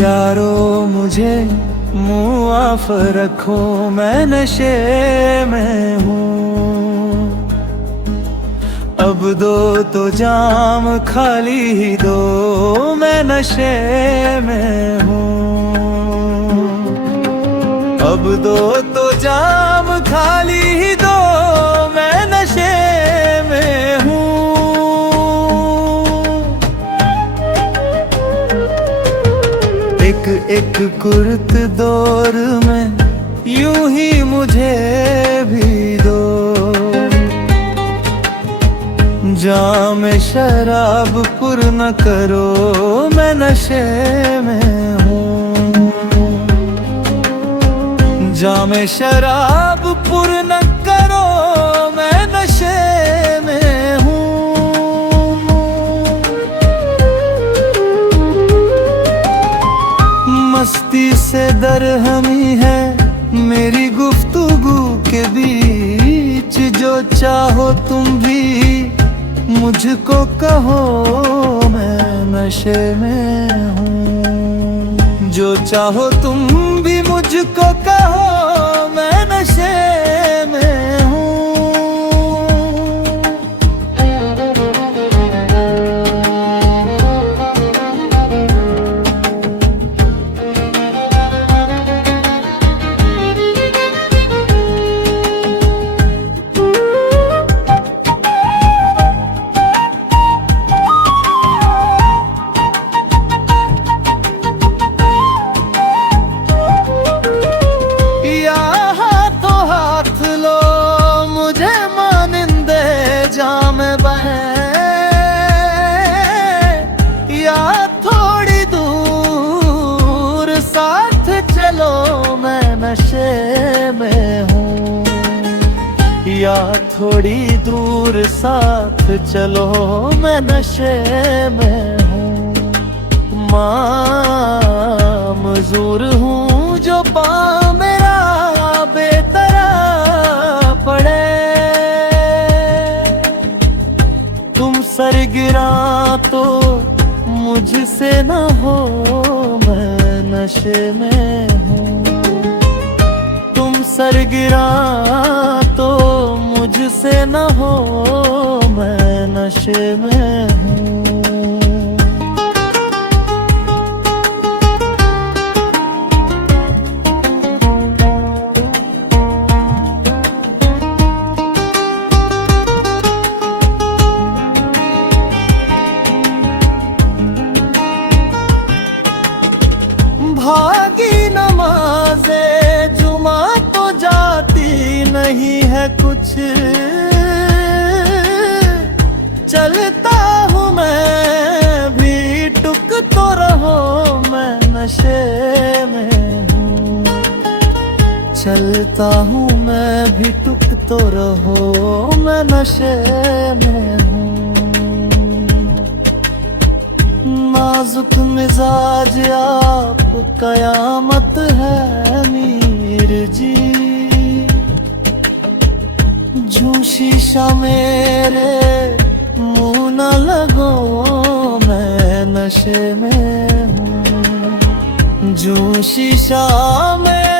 यारो मुझे मुआफ रखो, मैं नशे में हूँ। अब दो तो जाम खाली ही दो, मैं नशे में हूँ। अब दो तो जाम खाली ही दो, मैं नशे में हूँ। एक एक कुर्त दौर में यूं ही मुझे भी दो, जाम शराब पुर न करो, मैं नशे में हूँ। जाम शराब पुर न करो, मैं नशे में हूँ। मस्ती से दरहमी है मेरी गुफ्तगू के बीच, जो चाहो तुम भी मुझको कहो, मैं नशे में हूँ। जो चाहो तुम भी मुझको कहो, मैं नशे में हूँ। या थोड़ी दूर साथ चलो, मैं नशे में हूँ। या थोड़ी दूर साथ चलो, मैं नशे में हूँ। मामजूर हूँ जो पाँव मेरा बेतरा पड़े, तुम सर गिरा तो मुझसे न हो, मैं नशे में हूँ। तुम सर गिरा तो मुझसे न हो, मैं नशे में हूँ। भागी नमाज़े जुमा तो जाती नहीं है कुछ, चलता हूँ मैं भी टुक तो रहो, मैं नशे में हूँ। चलता हूँ मैं भी टुक तो रहो, मैं नशे में हूँ। नाजुक मिजाज आप कयामत है मीर जी, झूं शीशा मेरे मुँह न लगो, मैं नशे में हूँ। झूं शीशा में